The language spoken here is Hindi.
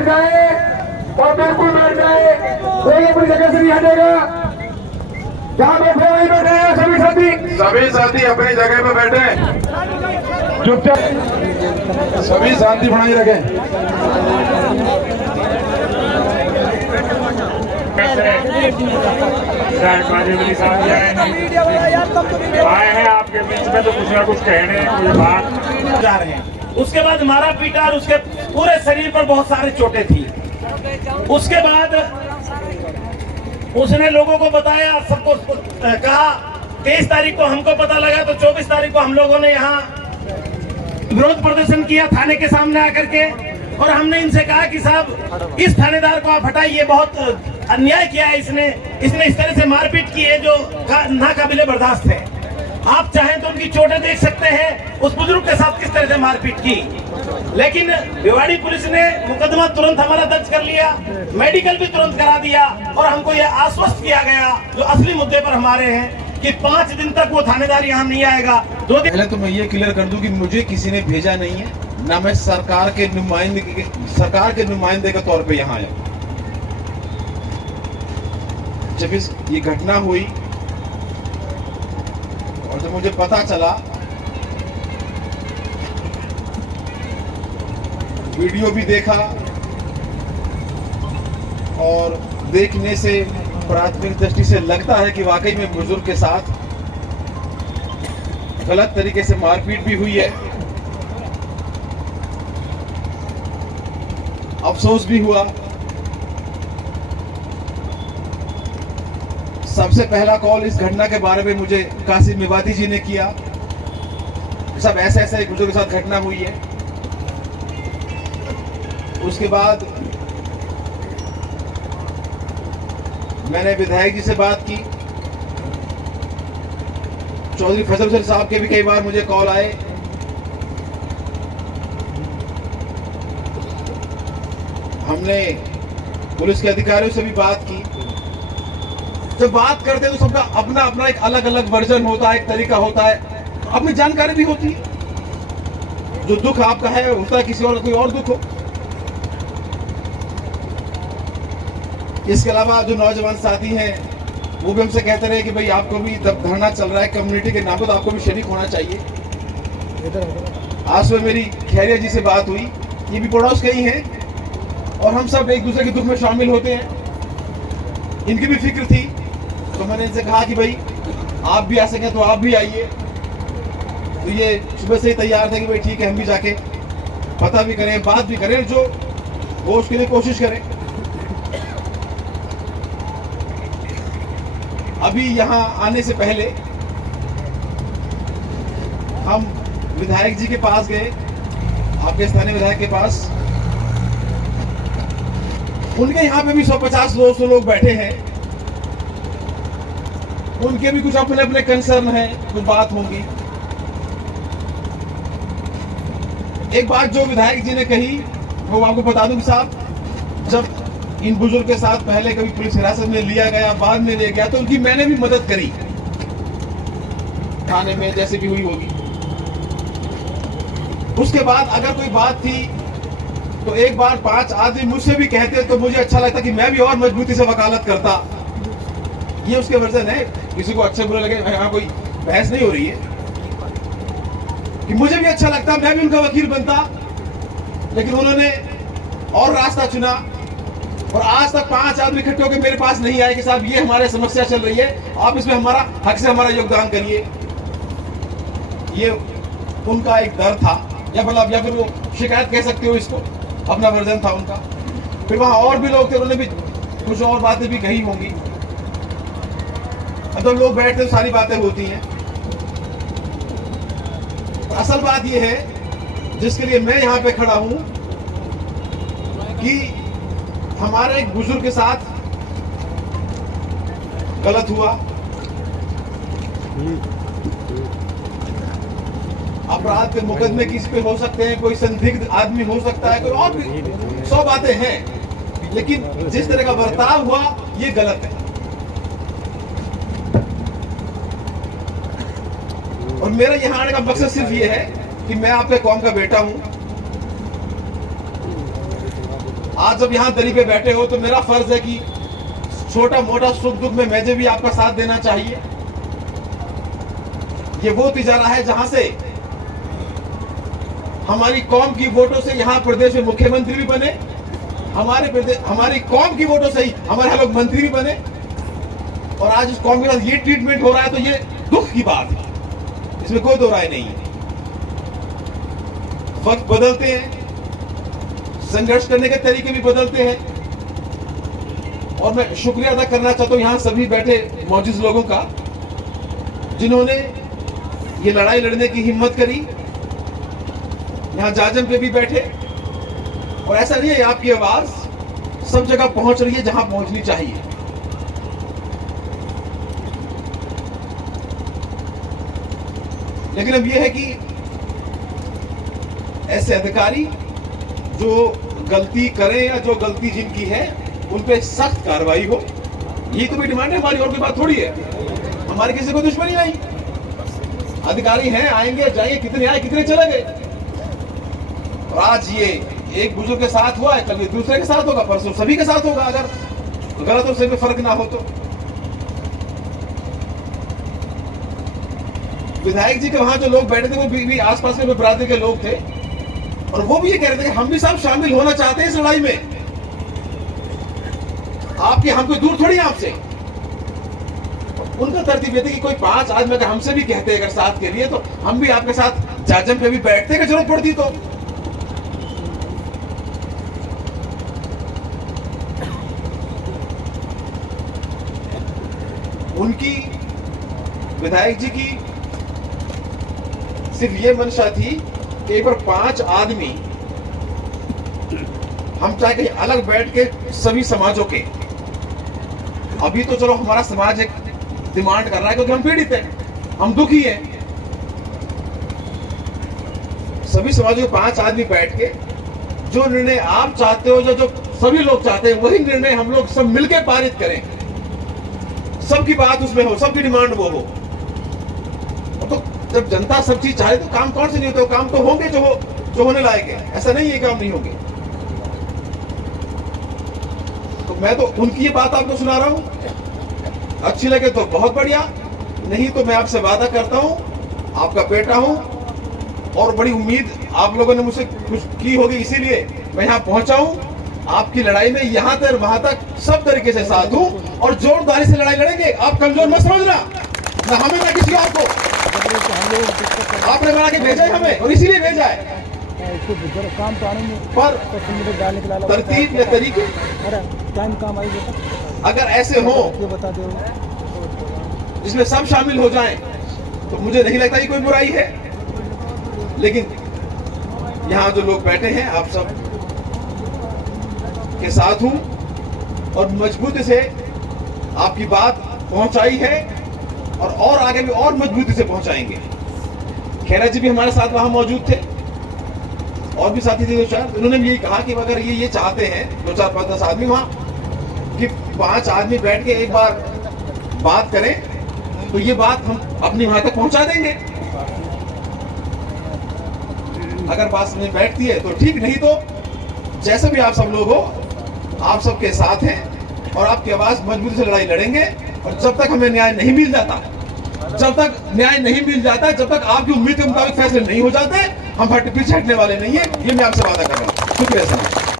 बैठ जाए और बिल्कुल बैठ जाए, कोई अपनी जगह से नहीं हटेगा। जहाँ बैठे वहीं बैठे हैं सभी साथी अपनी जगह पे बैठे, चुपचाप सभी शांति बनाए रखें। आए हैं आपके बीच में तो कुछ ना कुछ कहने कोई बात जा रहे हैं। उसके बाद मारा पीटा और उसके पूरे शरीर पर बहुत सारी चोटें थी। उसके बाद उसने लोगों को बताया, सबको कहा 23 तारीख को हमको पता लगा तो 24 तारीख को हम लोगों ने यहाँ विरोध प्रदर्शन किया थाने के सामने आकर के, और हमने इनसे कहा कि साहब इस थानेदार को आप हटाइए, बहुत अन्याय किया है इसने इस तरह से मारपीट की है जो नाकाबिले बर्दाश्त है। आप चाहें तो उनकी चोटें देख सकते हैं, उस बुजुर्ग के साथ किस तरह से मारपीट की। लेकिन भिवाड़ी पुलिस ने मुकदमा तुरंत हमारा दर्ज कर लिया, मेडिकल भी तुरंत करा दिया, और हमको यह आश्वस्त किया गया जो असली मुद्दे पर हमारे हैं कि 5 दिन तक वो थानेदार यहाँ नहीं आएगा। 2 दिन पहले तो मैं ये क्लियर कर दूं कि मुझे किसी ने भेजा नहीं है, ना मैं सरकार के नुमाइंदे के तौर पे यहाँ आया। जब ये घटना हुई और जब मुझे पता चला, वीडियो भी देखा और देखने से प्राथमिक दृष्टि से लगता है कि वाकई में बुजुर्ग के साथ गलत तरीके से मारपीट भी हुई है। अफसोस भी हुआ। सबसे पहला कॉल इस घटना के बारे में मुझे कासिम मेवाती जी ने किया। सब ऐसे ऐसे एक बुजुर्ग के साथ घटना हुई है। उसके बाद मैंने विधायक जी से बात की, चौधरी फजल हुसैन साहब के भी कई बार मुझे कॉल आए। हमने पुलिस के अधिकारियों से भी बात की। जब बात करते हैं तो सबका अपना अपना एक अलग अलग वर्जन होता है, एक तरीका होता है, अपनी जानकारी भी होती है। जो दुख आपका है होता है किसी और कोई और दुख हो। इसके अलावा जो नौजवान साथी हैं वो भी हमसे कहते रहे कि भाई आपको भी धरना चल रहा है कम्युनिटी के नाम पर, तो आपको भी शरीक होना चाहिए। आज सुबह मेरी खैरिया जी से बात हुई, ये भी पड़ोस के ही हैं और हम सब एक दूसरे के दुख में शामिल होते हैं। इनकी भी फिक्र थी, तो मैंने इनसे कहा कि भाई आप भी आ सकें तो आप भी आइए। तो ये सुबह से ही तैयार थे कि भाई ठीक है हम भी जाके पता भी करें, बात भी करें, जो वो उसके लिए कोशिश करें। अभी यहाँ आने से पहले हम विधायक जी के पास गए, आपके स्थानीय विधायक के पास। उनके यहाँ पे भी 150-200 लोग बैठे हैं। उनके भी कुछ अपने अपने कंसर्न हैं, कुछ बात होगी। एक बात जो विधायक जी ने कही वो आपको बता दूं कि साहब, जब इन बुजुर्ग के साथ पहले कभी पुलिस हिरासत में लिया गया, बाद में लिया गया, तो उनकी मैंने भी मदद करी थाने में, जैसे भी हुई होगी। उसके बाद अगर कोई बात थी तो एक बार 5 आदमी मुझसे भी कहते तो मुझे अच्छा लगता कि मैं भी और मजबूती से वकालत करता। ये उसके वर्जन है। किसी को अच्छे बुरे लगे, यहाँ कोई बहस नहीं हो रही है, कि मुझे भी अच्छा लगता मैं भी उनका वकील बनता, लेकिन उन्होंने और रास्ता चुना। और आज तक 5 आदमी इकट्ठे होकर मेरे पास नहीं आए कि साहब ये हमारे समस्या चल रही है, आप इसमें हमारा हक से हमारा योगदान करिए। ये उनका एक डर था, या मतलब या फिर वो शिकायत कह सकते हो इसको, अपना वर्जन था उनका। फिर वहां और भी लोग थे, उन्होंने भी कुछ और बातें भी कही होंगी। अब तो लोग बैठते तो सारी बातें होती हैं। असल बात यह है जिसके लिए मैं यहाँ पे खड़ा हूं कि हमारे एक बुजुर्ग के साथ गलत हुआ। अपराध के मुकदमे किसी पे हो सकते हैं, कोई संदिग्ध आदमी हो सकता है, कोई और भी 100 बातें हैं, लेकिन जिस तरह का बर्ताव हुआ ये गलत है। और मेरा यहाँ आने का मकसद सिर्फ ये है कि मैं आपके कौम का बेटा हूं। आज जब यहाँ दरी पे बैठे हो तो मेरा फर्ज है कि छोटा मोटा सुख दुख में मुझे भी आपका साथ देना चाहिए। ये वो तिजारा है जहां से हमारी कौम की वोटों से यहाँ प्रदेश में मुख्यमंत्री भी बने, हमारी कौम की वोटों से ही हमारे यहाँ लोग मंत्री भी बने, और आज इस कौम के साथ ये ट्रीटमेंट हो रहा है तो ये दुख की बात है, इसमें कोई दो राय नहीं है। वक्त बदलते हैं, संघर्ष करने के तरीके भी बदलते हैं, और मैं शुक्रिया अदा करना चाहता हूं यहां सभी बैठे मौजूद लोगों का जिन्होंने ये लड़ाई लड़ने की हिम्मत करी। यहां जाजम पे भी बैठे, और ऐसा नहीं है आपकी आवाज सब जगह पहुंच रही है जहां पहुंचनी चाहिए। लेकिन अब यह है कि ऐसे अधिकारी जो गलती करें या जो गलती जिनकी है उन पे सख्त कार्रवाई हो, ये तो कोई डिमांड है हमारी, और कोई बात थोड़ी है। हमारी किसी को दुश्मनी नहीं, अधिकारी हैं, आएंगे जाएंगे, कितने आए कितने चले गए। और आज ये एक बुजुर्ग के साथ हुआ है, कल दूसरे के साथ होगा, परसों सभी के साथ होगा, अगर गलत से भी फर्क ना हो तो। विधायक जी के वहां जो लोग बैठे थे वो भी आसपास के बरादरी के लोग थे, और वो भी ये कह रहे थे कि हम भी सब शामिल होना चाहते हैं इस लड़ाई में। आपके हम कोई दूर थोड़ी है आपसे। उनका तरतीब ये थी कि कोई 5 आदमी अगर हमसे भी कहते अगर साथ के लिए तो हम भी आपके साथ जाजम पे भी बैठते अगर जरूरत पड़ती तो। उनकी विधायक जी की सिर्फ ये मंशा थी कि एक बार 5 आदमी हम चाहे कहीं अलग बैठ के सभी समाजों के, अभी तो चलो हमारा समाज एक डिमांड कर रहा है क्योंकि हम पीड़ित हैं, हम दुखी हैं, सभी समाजों के 5 आदमी बैठ के जो निर्णय आप चाहते हो, जो सभी लोग चाहते हैं, वही निर्णय हम लोग सब मिलकर पारित करें, सबकी बात उसमें हो, सबकी डिमांड वो हो। तो जब जनता सब चीज चाहे तो काम कौन से नहीं होते, काम तो होंगे जो होने लायक है, ऐसा नहीं है काम नहीं होंगे। तो मैं तो उनकी ये बात आपको सुना रहा हूं, अच्छी लगे तो बहुत बढ़िया, नहीं तो मैं आपसे वादा करता हूं, आपका बेटा हूं, और बड़ी उम्मीद आप लोगों ने मुझसे कुछ की होगी, इसीलिए मैं यहां पहुंचा हूं। आपकी लड़ाई में यहां तक वहां तक सब तरीके से साथ हूं, और जोरदारी से लड़ाई लड़ेंगे। आप कमजोर मत समझना, ना हमें ना किसी और को। आपने बना के भेजा है हमें, और इसीलिए भेजा है, पर तरतीब या तरीके अगर ऐसे हो जिसमें सब शामिल हो जाएं, तो मुझे नहीं लगता ये कोई बुराई है। लेकिन यहां जो लोग बैठे हैं आप सब के साथ हूं, और मजबूती से आपकी बात पहुंचाई है, और आगे भी और मजबूती से पहुंचाएंगे। खेरा जी भी हमारे साथ वहां मौजूद थे, और भी साथी थे 2-4, उन्होंने भी यही कहा कि अगर ये चाहते हैं 2-4-5-10 आदमी वहां कि 5 आदमी बैठ के एक बार बात करें, तो ये बात हम अपनी वहां तक पहुंचा देंगे। अगर बात नहीं बैठती है तो ठीक, नहीं तो जैसे भी आप सब लोग हो, आप सबके साथ हैं, और आपकी आवाज मजबूती से लड़ाई लड़ेंगे। और जब तक हमें न्याय नहीं मिल जाता, जब तक आपकी उम्मीद के मुताबिक फैसले नहीं हो जाते, हम पीछे हटने वाले नहीं है। ये मैं आपसे वादा कर रहा हूँ। शुक्रिया सर।